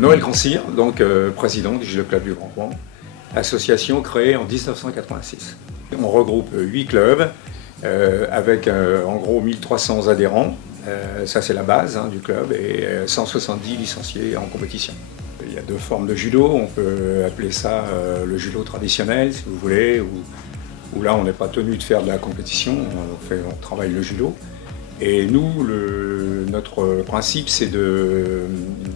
Noël Grand-Cyr, donc président du Judo Club du Grand Coin, association créée en 1986. On regroupe 8 clubs avec en gros 1300 adhérents, ça c'est la base du club, et 170 licenciés en compétition. Il y a 2 formes de judo, on peut appeler ça le judo traditionnel si vous voulez, où là on n'est pas tenu de faire de la compétition, on travaille le judo. Et nous, notre principe, c'est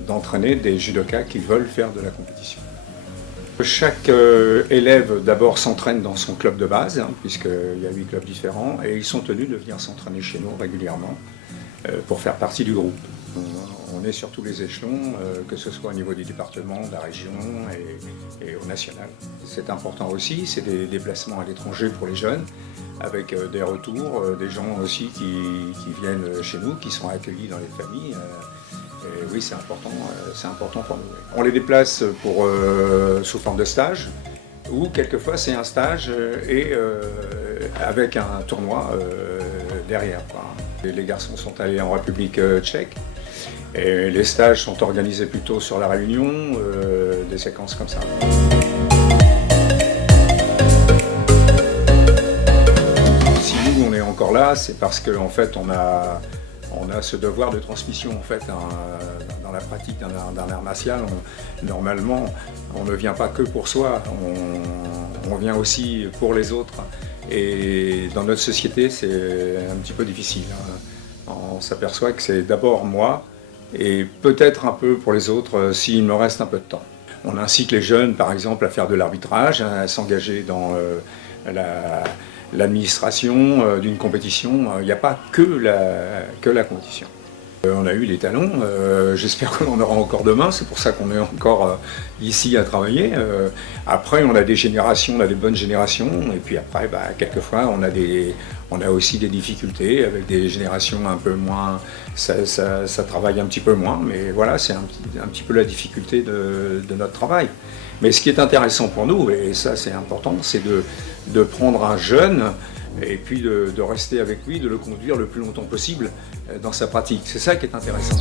d'entraîner des judokas qui veulent faire de la compétition. Chaque élève d'abord s'entraîne dans son club de base, puisqu'il y a 8 clubs différents, et ils sont tenus de venir s'entraîner chez nous régulièrement pour faire partie du groupe. On est sur tous les échelons, que ce soit au niveau du département, de la région et au national. C'est important aussi, c'est des déplacements à l'étranger pour les jeunes, avec des retours, des gens aussi qui viennent chez nous, qui sont accueillis dans les familles. Et oui, c'est important pour nous. On les déplace sous forme de stage, ou quelquefois c'est un stage et avec un tournoi derrière. Les garçons sont allés en République tchèque, et les stages sont organisés plutôt sur la Réunion, des séquences comme ça. Si nous on est encore là, c'est parce qu'en fait on a ce devoir de transmission en fait dans la pratique d'un art martial. Normalement, on ne vient pas que pour soi, on vient aussi pour les autres. Et dans notre société, c'est un petit peu difficile. On s'aperçoit que c'est d'abord moi et peut-être un peu pour les autres s'il me reste un peu de temps. On incite les jeunes, par exemple, à faire de l'arbitrage, à s'engager dans l'administration d'une compétition. Il n'y a pas que la compétition. On a eu les talons, j'espère qu'on en aura encore demain, c'est pour ça qu'on est encore ici à travailler. Après on a des générations, on a des bonnes générations, et puis après quelquefois on a aussi des difficultés avec des générations un peu moins, ça travaille un petit peu moins, mais voilà, c'est un petit peu la difficulté de notre travail. Mais ce qui est intéressant pour nous, et ça c'est important, c'est de prendre un jeune et puis de rester avec lui, de le conduire le plus longtemps possible dans sa pratique. C'est ça qui est intéressant.